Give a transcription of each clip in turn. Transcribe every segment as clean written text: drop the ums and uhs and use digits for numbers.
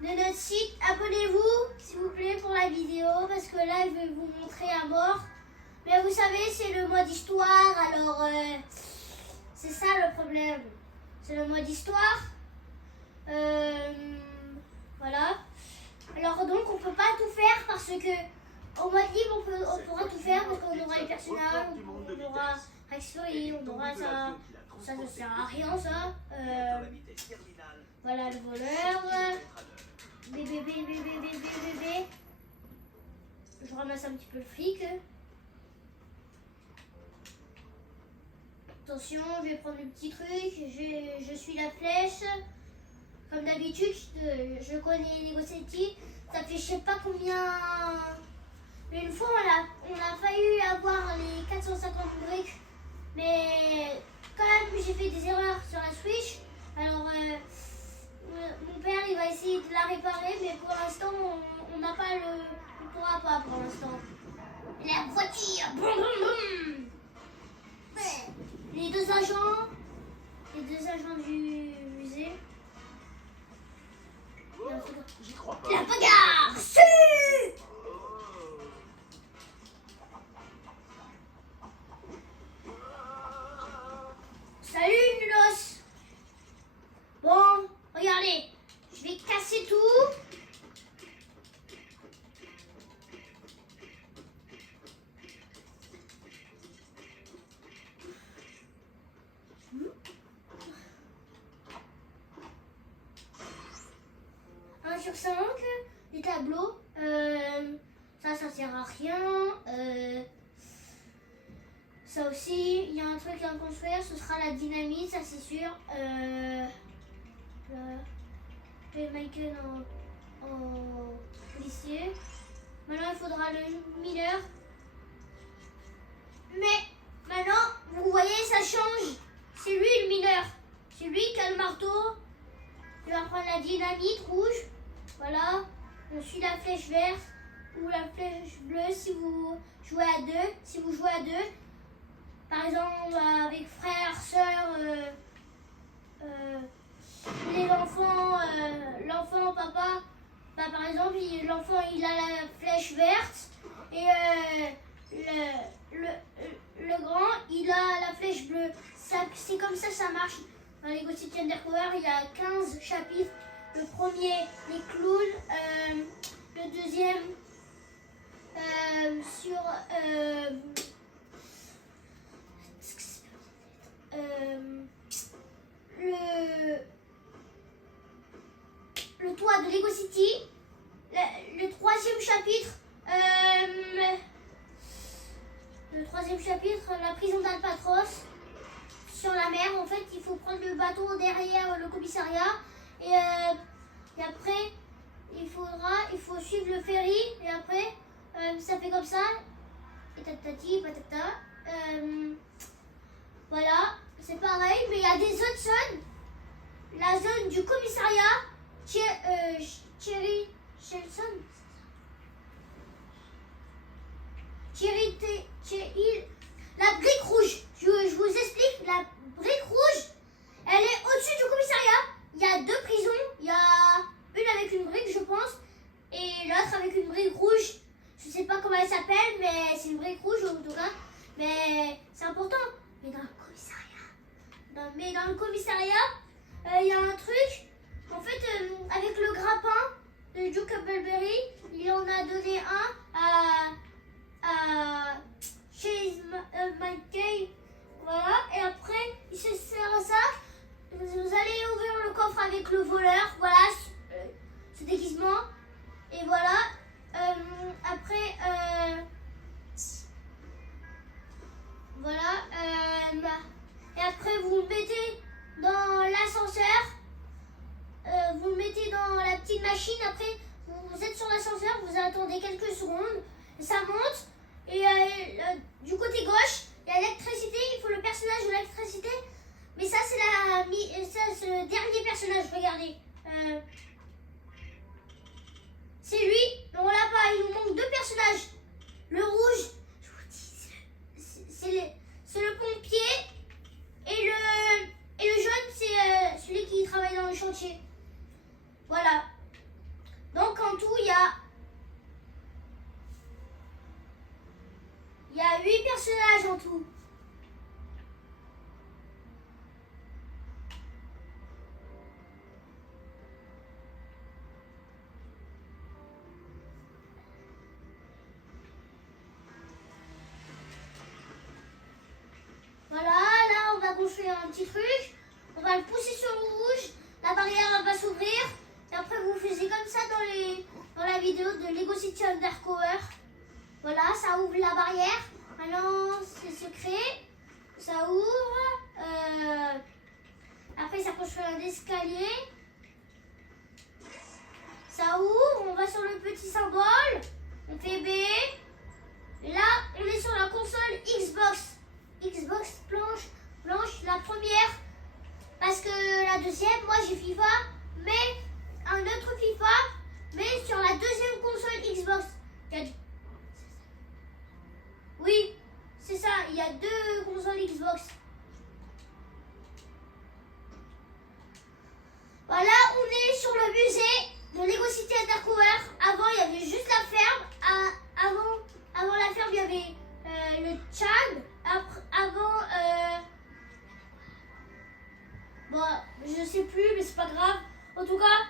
de notre site. Abonnez-vous, s'il vous plaît, pour la vidéo, parce que là, je vais vous montrer à mort. Mais vous savez, c'est le mode histoire, alors c'est ça le problème. C'est le mode histoire. Voilà. Alors donc, on peut pas tout faire parce que au mode libre, on pourra tout faire parce qu'on aura les personnages, on aura Rex Fury, on aura ça. Ça ne sert à rien, ça. Voilà le voleur. Bébé. Je ramasse un petit peu le fric. Attention, je vais prendre le petit truc. Je suis la flèche. Comme d'habitude, je connais les Gossetti. Ça fait je sais pas combien. Mais une fois, on a failli avoir les 450 briques. Mais quand même, j'ai fait des erreurs sur la Switch. Alors, mon père, il va essayer de la réparer. Mais pour l'instant, on n'a pas le... On ne pourra pas pour l'instant. La voiture. Boum, boum, boum. Les deux agents du musée. J'y crois pas. La bagarre. Salut Nulos. Bon, regardez, je vais casser tout. Un sur 5, des tableaux, ça sert à rien. Ça aussi, il y a un truc à construire, ce sera la dynamite, ça c'est sûr. Je vais Michael en policier. Maintenant, il faudra le mineur. Mais maintenant, vous voyez, ça change. C'est lui le mineur. C'est lui qui a le marteau. Je vais prendre la dynamite rouge. Voilà. On suit la flèche verte ou la flèche bleue si vous jouez à deux. Si vous jouez à deux. Par exemple, avec frère, soeur, l'enfant, papa, bah, par exemple, l'enfant il a la flèche verte et le grand il a la flèche bleue. C'est comme ça marche. Dans les Gothic Undercover, il y a 15 chapitres. Le premier, les clowns, le deuxième, sur... le toit de Lego City, le troisième chapitre, la prison d'Albatros sur la mer. En fait, il faut prendre le bateau derrière le commissariat et après il faut suivre le ferry et après ça fait comme ça et tatati patata. Voilà, c'est pareil, mais il y a des autres zones. La zone du commissariat, Thierry Shelson. La brique rouge. Je vous explique, la brique rouge, elle est au-dessus du commissariat. Il y a deux prisons. Il y a une avec une brique, je pense, et l'autre avec une brique rouge. Je sais pas comment elle s'appelle, mais c'est une brique rouge en tout cas. Mais c'est important. Mais dans le commissariat, il y a un truc. En fait, avec le grappin de Duke Huckleberry, il en a donné un à Chase McKay. Voilà. Et après, il se sert à ça. Vous allez ouvrir le coffre avec le voleur. Voilà, ce déguisement. Et voilà. Après, voilà. Et après, vous le mettez dans l'ascenseur. Vous le mettez dans la petite machine. Après, vous êtes sur l'ascenseur. Vous attendez quelques secondes. Ça monte. Et du côté gauche, il y a l'électricité. Il faut le personnage de l'électricité. Mais ça, c'est le dernier personnage. Regardez. C'est lui. Mais on l'a pas. Il nous manque deux personnages. Le rouge, je vous dis, c'est le pompier. Et le jaune, c'est celui qui travaille dans le chantier. Voilà. personnages en tout. Voilà, là on va construire un petit truc. On va le pousser sur le rouge. La barrière va s'ouvrir. Et après vous faisiez comme ça dans la vidéo de Lego City Undercover. Voilà, ça ouvre la barrière. Maintenant c'est secret. Ça ouvre. Après ça construit un escalier. Ça ouvre. On va sur le petit symbole. On fait B. Et là on est sur la console Xbox. Xbox blanche, la première, parce que la deuxième, moi j'ai FIFA, mais un autre FIFA, mais sur la deuxième console Xbox. Oui, c'est ça, il y a deux consoles Xbox. Voilà, on est sur le musée de Lego City Undercover. Avant, il y avait juste la ferme. Avant la ferme, il y avait le Tchad. Avant, bon, je sais plus, mais c'est pas grave. En tout cas,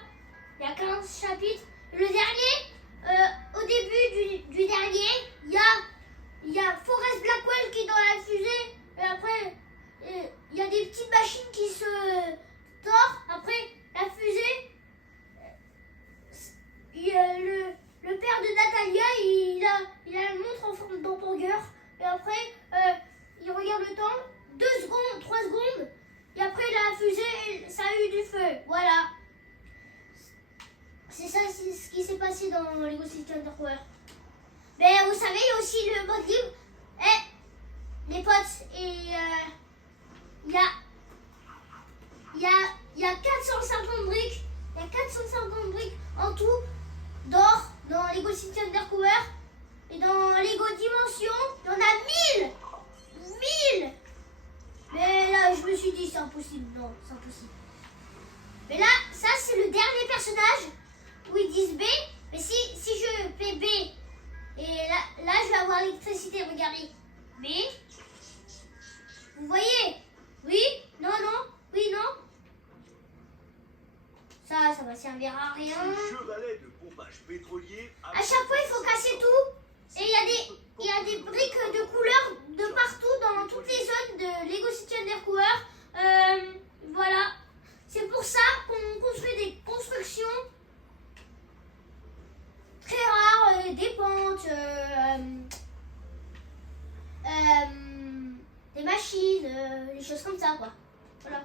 il y a 15 chapitres. Le dernier, au début du dernier, il y a Forrest Blackwell qui est dans la fusée. Et après, il y a des petites machines qui se tordent. Après, la fusée, le père de Natalia, il a une montre en forme d'hamburger. Et après, il regarde le temps, 2 secondes, 3 secondes, et après la fusée, ça a eu du feu. Voilà. C'est ça ce qui s'est passé dans Lego City Undercover. Mais vous savez, il y a aussi le mode libre. Les potes, et il y a 450 briques. Il y a 450 briques en tout d'or dans Lego City Undercover. Et dans Lego Dimension, il y en a 1000. Mais là, je me suis dit, c'est impossible. Non, c'est impossible. Mais là, ça, c'est le dernier personnage où ils disent B. Mais si je fais B, et là je vais avoir l'électricité, regardez. B. Vous voyez? Oui? Non? Oui, non? Ça va servir à rien. Chevalet de pompage pétrolier. À chaque fois, il faut casser tout. Et il y a des briques de couleurs de partout dans toutes les zones de Lego City Undercover. Voilà. C'est pour ça qu'on construit des constructions très rares, des pentes, des machines, des choses comme ça, quoi. Voilà.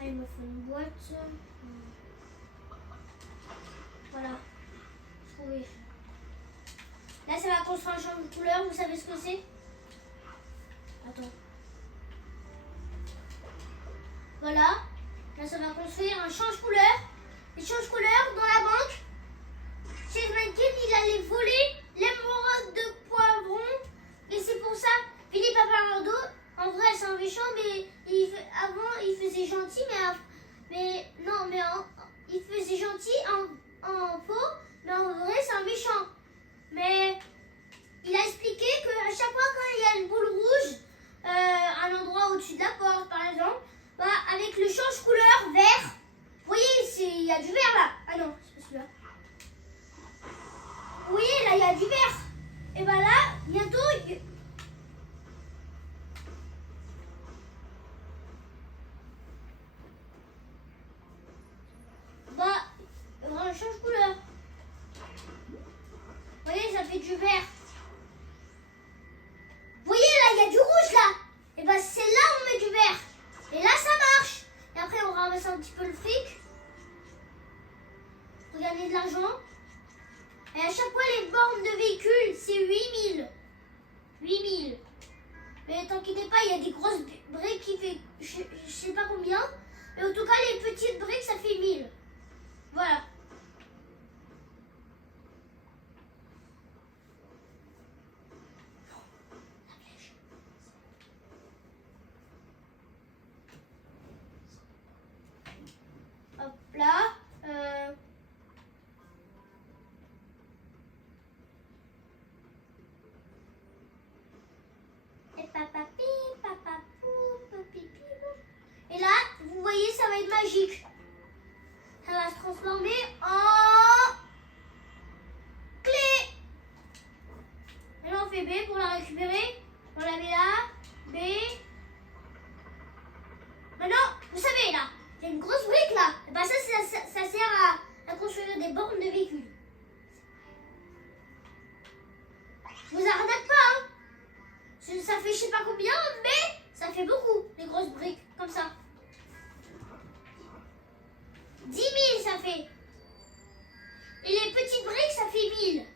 Ah, il me faut une boîte. Voilà. Trouvé. Là, ça va construire un champ de couleur. Vous savez ce que c'est? Attends. Voilà. Là, ça va construire un change-couleur. Et change-couleur dans la banque. Chez Mankin, il allait voler l'émeraude de poivron. Et c'est pour ça, Philippe Papardo, en vrai, c'est un méchant, mais avant, il faisait gentil, il faisait gentil en faux, mais en vrai, c'est un méchant. Mais il a expliqué qu'à chaque fois, quand il y a une boule rouge, à un endroit au-dessus de la porte, par exemple, bah, avec le change-couleur vert, vous voyez, il y a du vert là. Ah non, c'est pas celui-là. Vous voyez, là, il y a du vert. Et bah là, bientôt, on change couleur. Vous voyez, ça fait du vert. Vous voyez, là, il y a du rouge là. Et bah, c'est là où on met du vert. Et là, ça marche. Et après, on ramasse un petit peu le fric. Pour gagner de l'argent. Et à chaque fois, les bornes de véhicules, c'est 8000. 8000. Mais t'inquiétez pas, il y a des grosses briques qui fait je sais pas combien. Mais en tout cas, les petites briques, ça fait 1000. Voilà. Hop là. des bornes de véhicules. Je vous arnaque pas, hein. Ça fait je sais pas combien, mais ça fait beaucoup, les grosses briques, comme ça. 10 000 ça fait. Et les petites briques, ça fait 1000.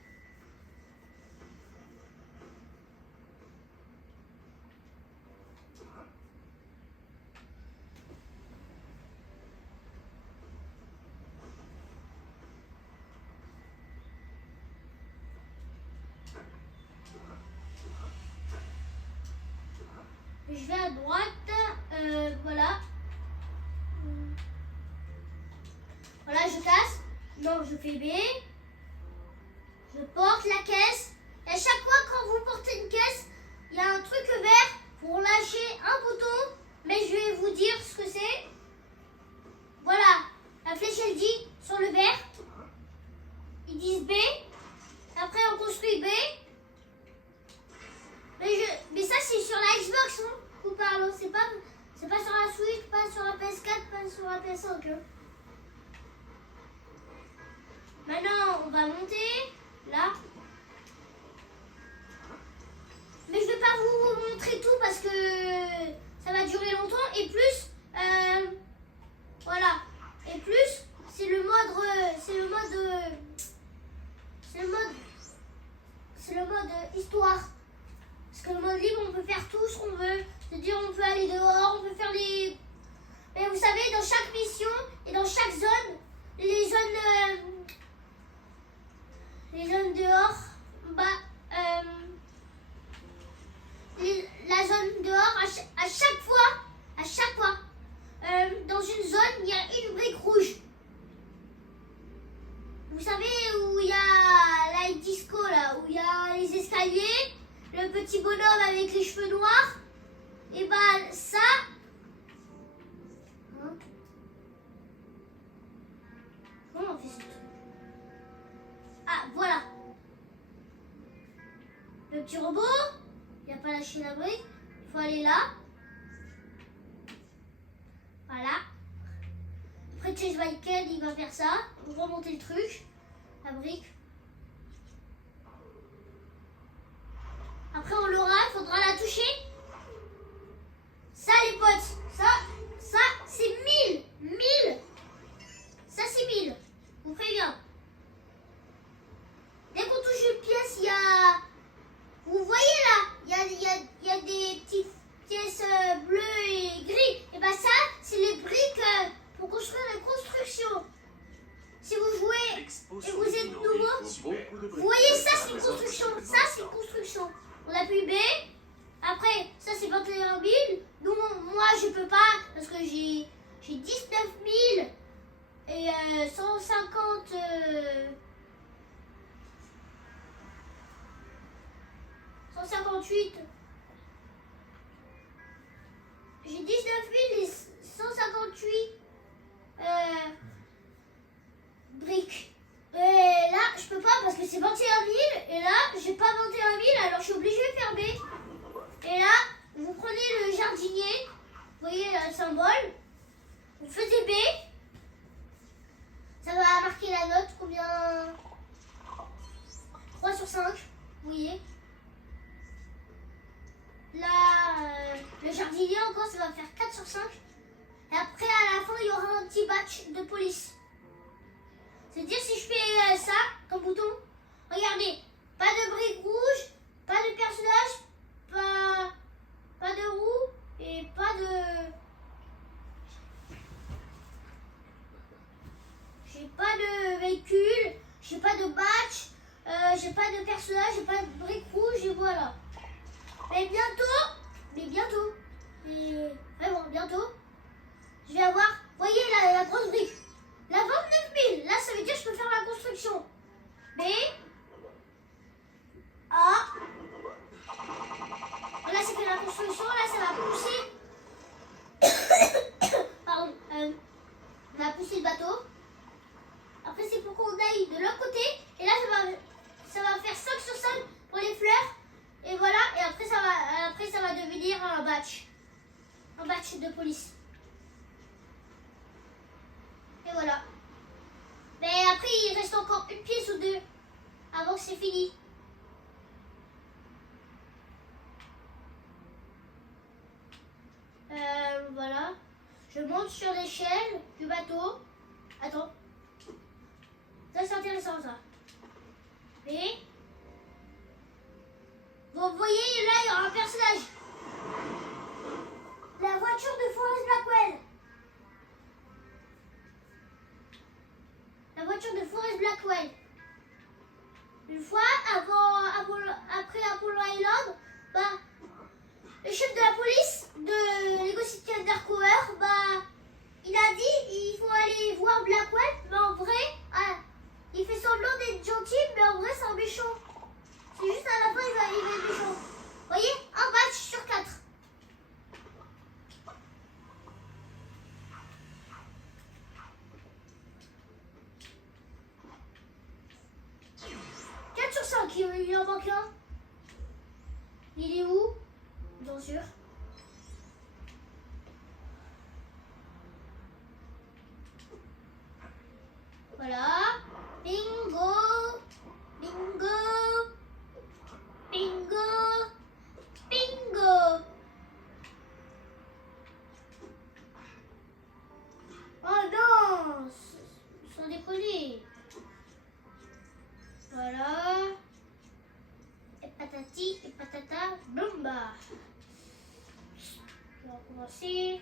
Je vais à droite, voilà. Voilà, je casse. Non, je fais B. Je porte la caisse. Et à chaque fois quand vous portez une caisse, il y a un truc vert pour lâcher un bouton. Mais je vais vous dire ce que c'est. Voilà, la flèche elle dit sur le vert. Ils disent B. Après on construit B. Mais ça c'est sur la Xbox, hein, vous parle. C'est pas sur la Switch, pas sur la PS4, pas sur la PS5. Hein. Maintenant, on va monter là. Mais je vais pas vous montrer tout parce que ça va durer longtemps. Et plus, voilà. Et plus, c'est le mode histoire. Parce que le mode libre, on peut faire tout ce qu'on veut. C'est-à-dire, on peut aller dehors, on peut faire les... Mais vous savez, dans chaque mission et dans chaque zone, les zones dehors, la zone dehors, à chaque fois, dans une zone, il y a une brique rouge. Vous savez où il y a la disco, là, où il y a les escaliers, le petit bonhomme avec les cheveux noirs, et bah ça... Hein, comment on fait ce truc? Ah, voilà. Le petit robot, il n'y a pas lâché la brique. Il faut aller là. Voilà. Après, Chase Michael, il va faire ça. On va remonter le truc. La brique. Après, on l'aura. Il faudra la toucher. Ça, les potes. Ça, c'est 1000. 1000. Ça, c'est 1000. Je vous préviens. Dès qu'on touche une pièce, il y a... Vous voyez là, il y a des petites pièces bleues et gris. Et bien ça, c'est les briques pour construire les constructions. Si vous jouez et vous êtes nouveau, vous voyez ça, c'est une construction. Ça, c'est une construction. On appuie B. Après, ça, c'est 21 000. Nous, moi, je peux pas parce que j'ai 19 000 et 150... 158. J'ai 19 000 et 158 briques. Et là, je peux pas parce que c'est 21 000. Et là, j'ai pas 21 000, alors je suis obligée de faire B. Et là, vous prenez le jardinier. Vous voyez le symbole. Vous faites B. Ça va marquer la note. Combien? 3 sur 5. Vous voyez. Là, le jardinier encore, ça va faire 4 sur 5. Et après, à la fin, il y aura un petit badge de police. C'est-à-dire, si je fais ça, comme bouton, regardez, pas de briques rouges, pas de personnage, pas de roue et pas de... J'ai pas de véhicule, j'ai pas de badge, j'ai pas de personnage, j'ai pas de briques rouges et voilà. Mais bientôt, vraiment bientôt, je vais avoir, voyez la grosse brique, la 29 000, là ça veut dire que je peux faire la construction. B, A, là c'est fait la construction, là ça va pousser, pardon, ça va pousser le bateau. Après c'est pour qu'on aille de l'autre côté, et là ça va faire 5 sur 5 pour les fleurs. Et voilà, et après ça va devenir un badge de police. Et voilà. Mais après il reste encore une pièce ou deux avant que c'est fini. Voilà. Je monte sur l'échelle du bateau. Attends. Ça c'est intéressant ça. Et vous voyez là il y aura un personnage. La voiture de Forrest Blackwell. La voiture de Forrest Blackwell. Une fois après Apollo Island, bah, le chef de la police de Lego City Undercover, bah, il a dit il faut aller voir Blackwell, mais en vrai, il fait semblant d'être gentil, mais en vrai c'est un méchant. C'est juste à la fin il va être méchant. Vous voyez, un match sur 4. Sur 5, il en manque un. Il est où? Bien sûr. Voilà. Bingo. Bingo. Bingo. Bingo. Oh non. Sans déconner. Voilà. Et patati et patata, bomba. On va commencer.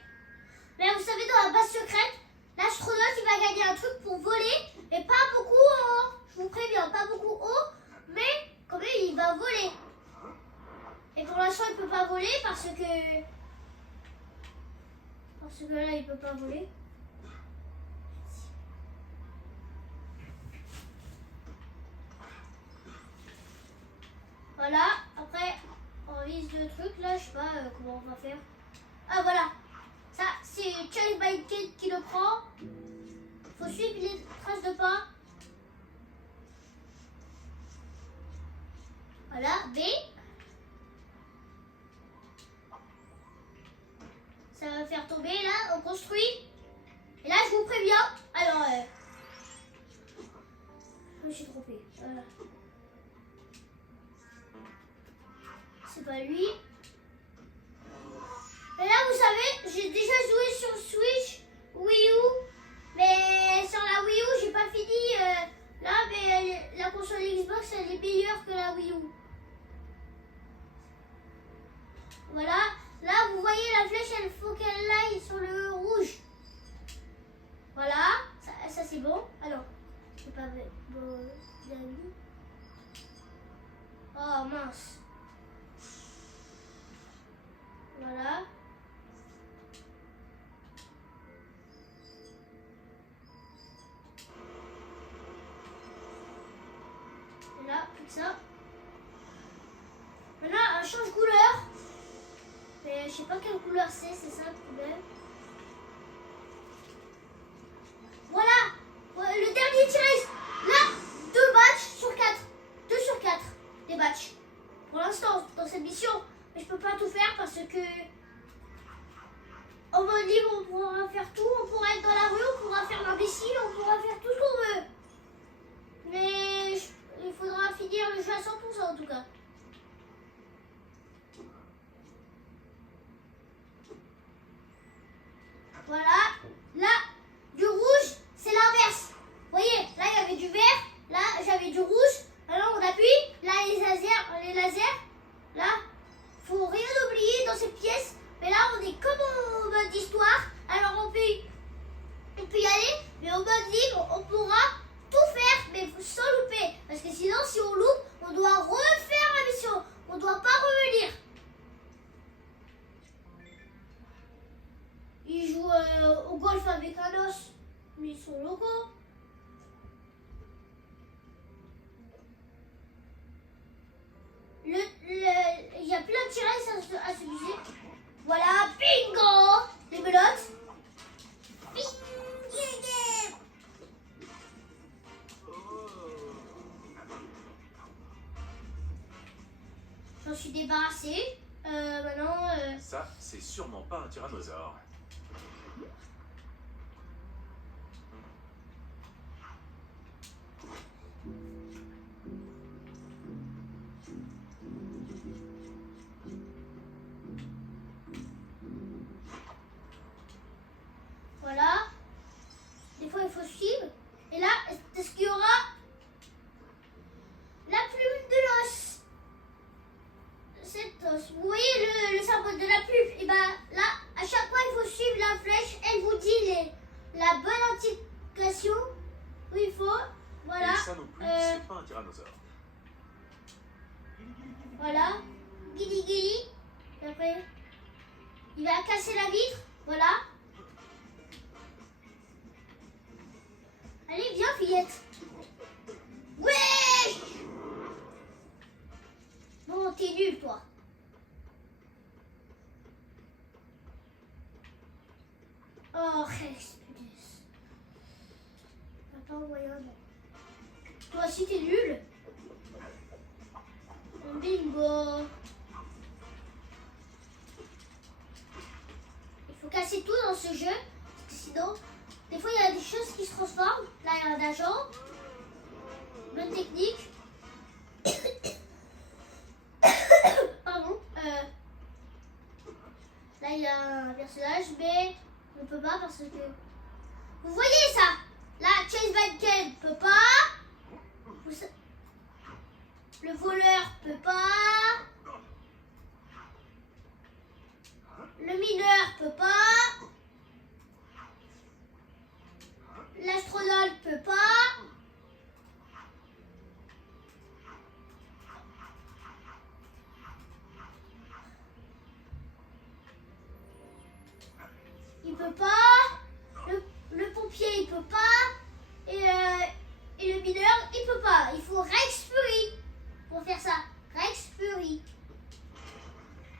Là, vous savez, dans la base secrète, l'astronaute, il va gagner un truc pour voler, mais pas beaucoup haut. Je vous préviens, pas beaucoup haut, mais quand même, il va voler. Et pour l'instant, il peut pas voler parce que là, il peut pas voler. Voilà, après on vise le truc là, je sais pas comment on va faire. Ah voilà, ça c'est Charlie Biden qui le prend. Faut suivre les traces de pas. Voilà, B. Ça va faire tomber là, on construit. Et là je vous préviens, alors je me suis trompée. C'est pas lui. Et là, vous savez, j'ai déjà joué sur Switch, Wii U. Mais sur la Wii U, j'ai pas fini. Là, mais la console Xbox, elle est meilleure que la Wii U. Voilà. Là, vous voyez la flèche, il faut qu'elle aille sur le rouge. Voilà. Ça c'est bon. Alors, je peux pas... Oh, mince. Voilà. Et là, plus que ça. Maintenant, elle change couleur. Mais je sais pas quelle couleur c'est ça le problème. Voilà. Le dernier tirage. Là, 2 batchs sur 4. 2 sur 4. Des batchs. Pour l'instant, dans cette mission. Mais je peux pas tout faire parce que en mode libre, on pourra faire tout. On pourra être dans la rue, on pourra faire l'imbécile, on pourra faire tout ce qu'on veut. Mais il faudra finir le jeu à 100% en tout cas. Voilà. Là, du rouge, c'est l'inverse. Vous voyez, là, il y avait du vert. Là, j'avais du rouge. Alors, on appuie. Là, les lasers. Là, faut rien oublier dans cette pièce. Mais là, on est comme en mode histoire. Alors, on peut y aller. Mais en mode libre, on pourra tout faire, mais sans louper. Parce que sinon, si on loupe, on doit refaire la mission. On ne doit pas revenir. Ils jouent au golf avec un os. Mais ils sont locaux. Il y a plein de tirages à se viser. Voilà, bingo! Les belotes. J'en suis débarrassée. Maintenant... Ça, c'est sûrement pas un tyrannosaure. la bonne indication où il faut. Voilà. Et ça non plus, c'est pas un tyrannosaure. Voilà. Guili guili. Et après, il va casser la vitre. Voilà. Allez, viens, fillette. Ouais. Bon, t'es nul, toi. Oh, Rex. Attends, voyons. Toi aussi, t'es nul. Bingo. Il faut casser tout dans ce jeu. Parce que sinon, des fois, il y a des choses qui se transforment. Là, il y a un agent. Bonne technique. Pardon. Là, il y a un personnage, mais on ne peut pas parce que... Vous voyez ça? Là, Chase Van Ken peut pas. Le voleur peut pas. Le mineur peut pas. L'astronaute peut pas. Il peut pas. Le pompier, il peut pas. Et le mineur, il peut pas. Il faut Rex Fury pour faire ça. Rex Fury.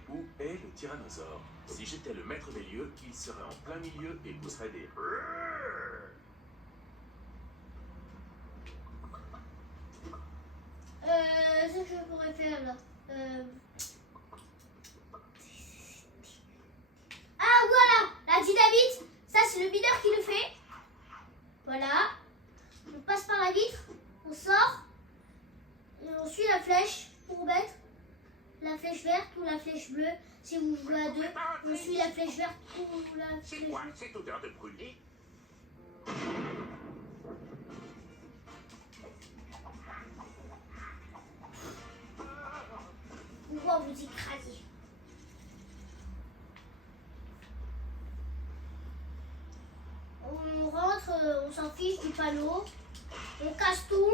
Où est le tyrannosaure? Si j'étais le maître des lieux, il serait en plein milieu et pousserait des... Ce que je pourrais faire là. Ah voilà, la dynamite. Ça c'est le mineur qui le fait. Voilà. On passe par la vitre, on sort et on suit la flèche pour mettre la flèche verte ou la flèche bleue. Si vous jouez à deux, on suit la flèche verte ou la C'est flèche quoi bleue. cette odeur de brûlé? On va vous écraser. On rentre, on s'en fiche du panneau. On casse tout,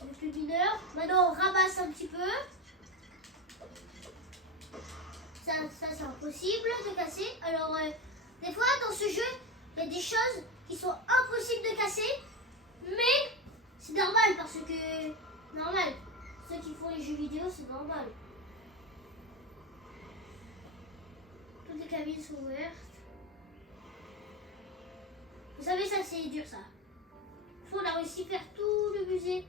Avec le mineur. Maintenant on ramasse un petit peu. Ça c'est impossible de casser. Alors des fois dans ce jeu, il y a des choses qui sont impossibles de casser. Mais c'est normal parce que... Normal. Ceux qui font les jeux vidéo, c'est normal. Toutes les cabines sont ouvertes. Vous savez, ça c'est dur ça. Il faut on a réussi à faire tout le musée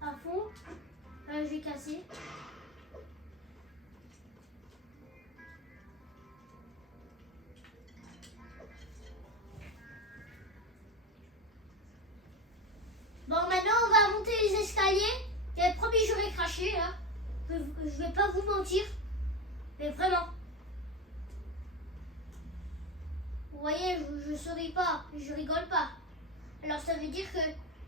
à fond. Là, je vais casser. Bon, maintenant on va monter les escaliers. Et promis, j'aurais craché là. Je vais pas vous mentir. Mais vraiment. Vous voyez, je souris pas, je rigole pas. Alors ça veut dire que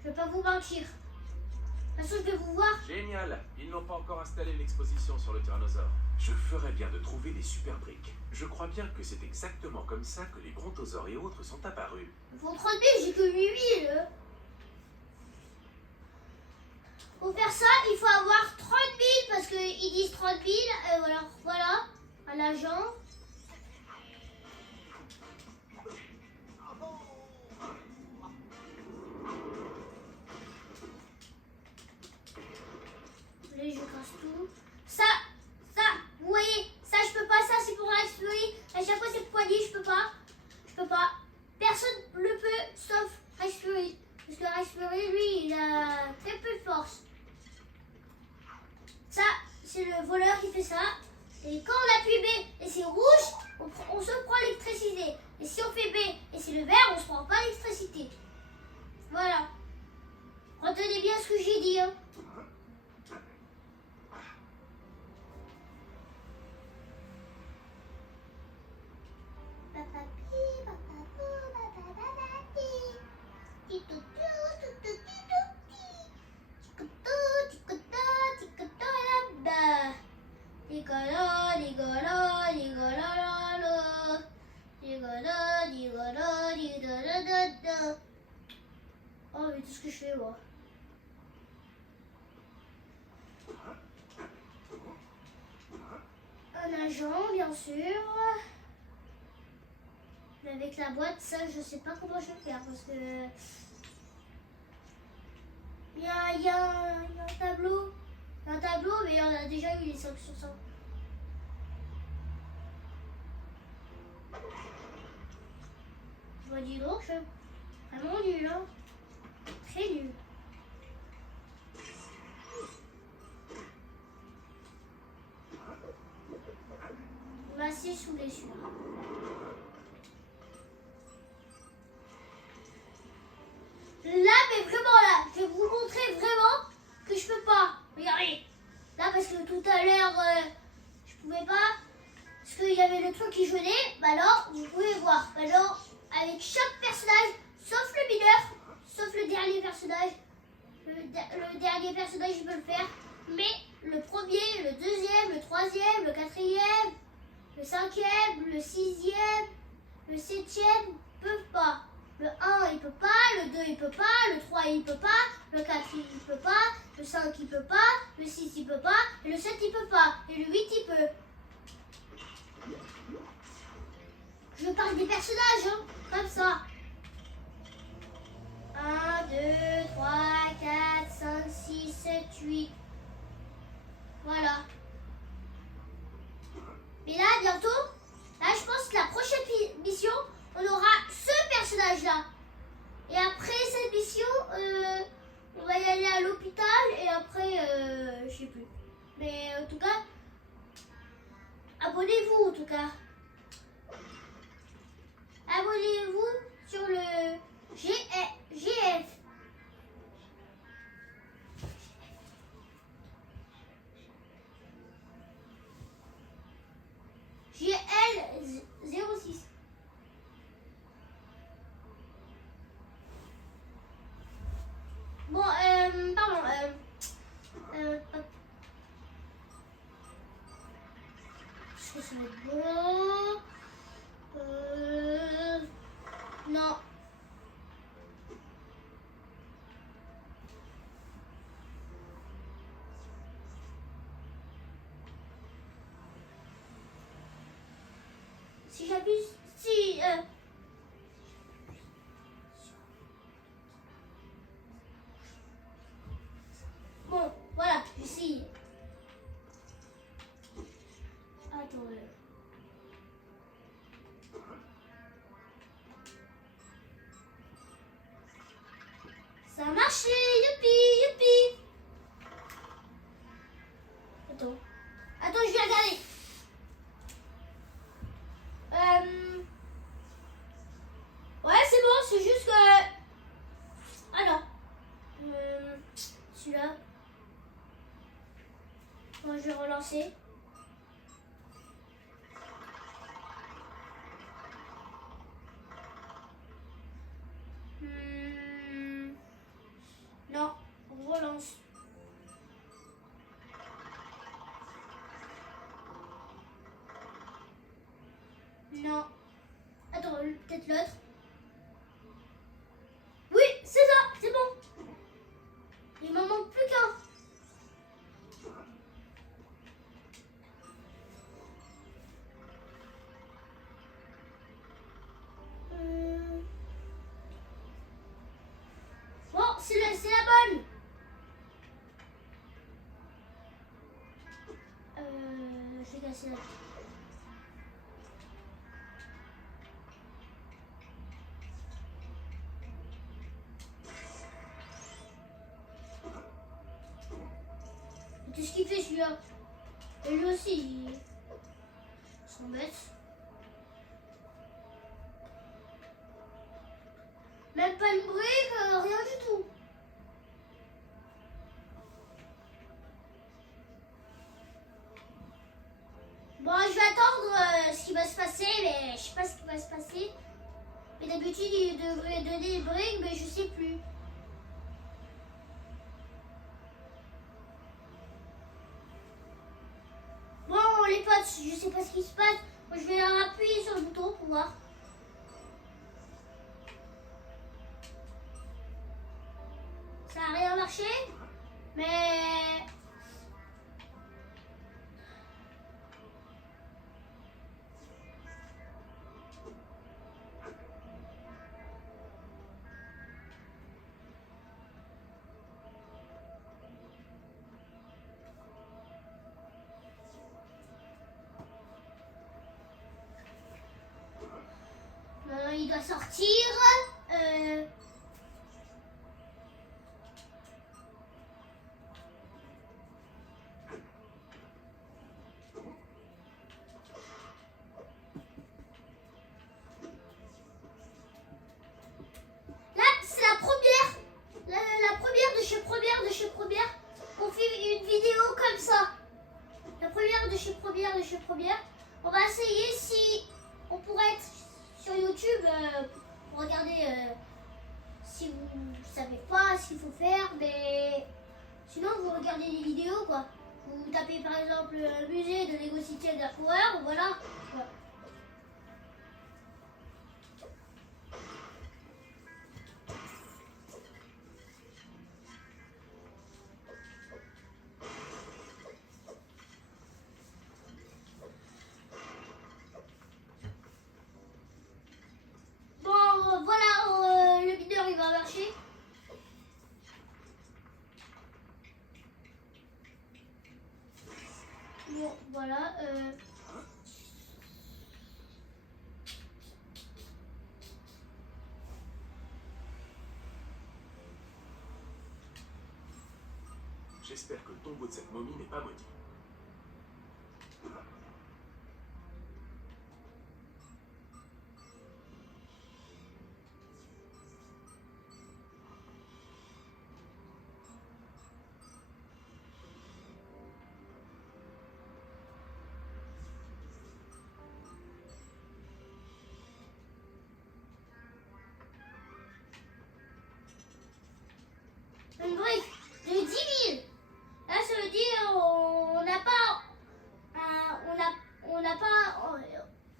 je vais pas vous mentir. De toute façon, je vais vous voir. Génial! Ils n'ont pas encore installé l'exposition sur le tyrannosaure. Je ferais bien de trouver des super briques. Je crois bien que c'est exactement comme ça que les brontosaures et autres sont apparus. Il faut 30 000, j'ai que 8 000. Pour faire ça, il faut avoir 30 000 parce qu'ils disent 30 000. Alors voilà, un agent. Allez, je casse tout. Ça, vous voyez, ça je peux pas, ça c'est pour Rex Fury. À chaque fois c'est poignet, je peux pas. Personne le peut sauf Rex Fury. Parce que Rex Fury, lui, il a très peu de force. Ça, c'est le voleur qui fait ça. Et quand on appuie B et c'est rouge, on se prend l'électricité. Et si on fait B et c'est le vert, on se prend pas l'électricité. Voilà. Retenez bien ce que j'ai dit. Hein. Oh, mais tout ce que je fais, moi. Un agent, bien sûr. Mais avec la boîte, ça, je sais pas comment je vais faire parce que. Il y a un tableau. Un tableau, mais on a déjà eu les 5 sur 5. Je me dis donc, je suis vraiment nul, hein. Très nul. On va essayer sous les yeux. Là, mais vraiment là, je vais vous montrer vraiment que je peux pas. Regardez. Là, parce que tout à l'heure, je pouvais pas. Parce qu'il y avait le truc qui gelait. Bah alors, vous pouvez voir. Alors, avec chaque personnage, sauf le mineur, sauf le dernier personnage. Le dernier personnage, je peux le faire. Mais le premier, le deuxième, le troisième, le quatrième, le cinquième, le sixième, le septième, peuvent pas. Le 1, il peut pas, le 2, il peut pas, le 3, il peut pas, le 4, il peut pas, le 5, il peut pas, le 6, il peut pas, et le 7, il peut pas, et le 8, il peut. Je parle des personnages, hein, comme ça. 1, 2, 3, 4, 5, 6, 7, 8. Voilà. Mais là, bientôt, là, je pense que la prochaine mission, on aura ce personnage-là. Et après cette mission, on va y aller à l'hôpital et après, je sais plus. Mais en tout cas, abonnez-vous en tout cas. Abonnez-vous sur le GF. GL06. Bon, pardon. Est-ce que ça va être bon? Non. Si j'appuie, si. Bon, voilà, j'essaye. Attends. Ça a marché, youpi, youpi. Attends, je vais regarder. Ouais, c'est bon, c'est juste que. Alors, celui-là. Bon, je vais relancer. Non, on relance. Non. Attends, peut-être l'autre. Oui, c'est ça, c'est bon. Il m'en manque plus qu'un. Bon, c'est la bonne. Je vais casser la. Qu'est-ce qu'il fait celui-là? Et lui aussi, il s'embête. Même pas une brique, rien du tout. Bon, je vais attendre ce qui va se passer, mais je sais pas ce qui va se passer. Mais d'habitude, il devrait donner des briques, mais je sais plus. Bon, les potes, je sais pas ce qui se passe. Moi, je vais appuyer sur le bouton pour voir. marché, mais... il doit sortir. Là, c'est la première. La première de chez Première. On fait une vidéo comme ça. La première de chez Première. On va essayer si on pourrait être sur YouTube pour regarder si vous savez pas ce qu'il faut faire, mais sinon vous regardez des vidéos quoi. Vous tapez par exemple le musée de Lego City Elder Power, voilà. Voilà. Bon, voilà, le leader il va marcher. Bon, voilà. J'espère que le tombeau de cette momie n'est pas maudit. Une brique de 10 000. Là, ça veut dire on n'a pas, on n'a pas,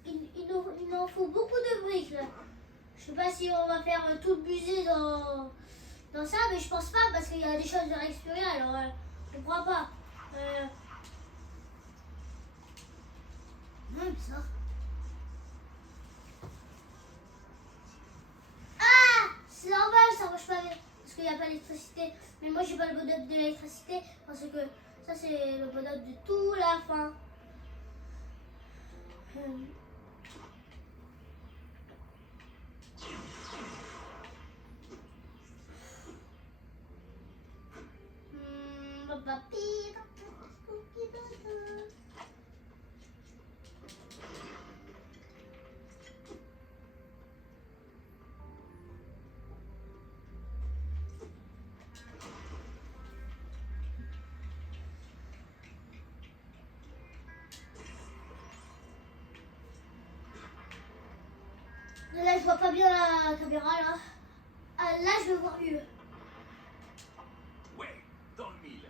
il en faut beaucoup de briques là. Je sais pas si on va faire tout le musée dans ça, mais je pense pas parce qu'il y a des choses à explorer. Alors, je crois pas. Non, bizarre. Ah, c'est normal, ça marche pas parce qu'il n'y a pas d'électricité. Mais moi, j'ai pas le bonhomme de l'électricité parce que ça, c'est le bonhomme de tout la fin. Là, je vois pas bien la caméra là. Ah, là, je vais voir mieux. Ouais, dans le mille.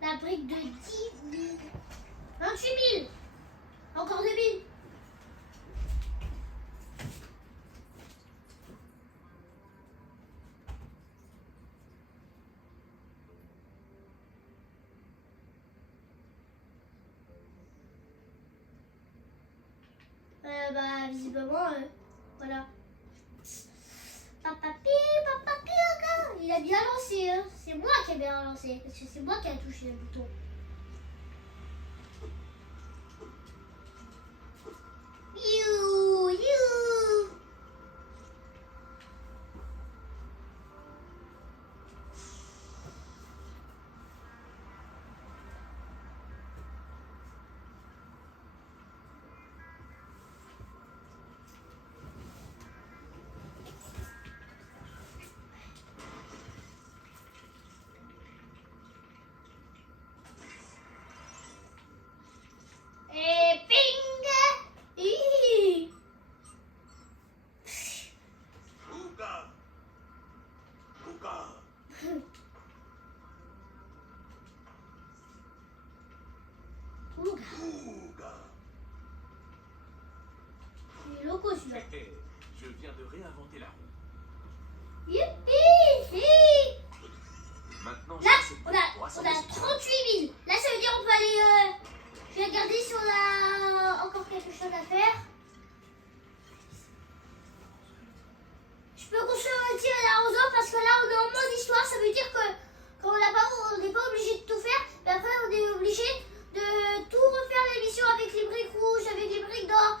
La brique de 10 000. 28 000. Encore 2 000. Bah, visiblement, voilà. Il a bien lancé, hein. C'est moi qui ai bien lancé. Parce que c'est moi qui ai touché le bouton. You, you. Et ping. Hi. Ouga. Ouga. Ouga. Ouga. Il est loco celui-là. Je viens de réinventer la roue. Youpi. Maintenant, Là, j'ai assez de on blé pour a assembler ce puzzle. 38 000. Là, ça veut dire on peut aller... je vais regarder si on a encore quelque chose à faire. Je peux construire un tir à l'arroseur parce que là, on est en mode histoire. Ça veut dire que quand on n'est pas obligé de tout faire. Mais après, on est obligé de tout refaire les missions avec les briques rouges, avec les briques d'or,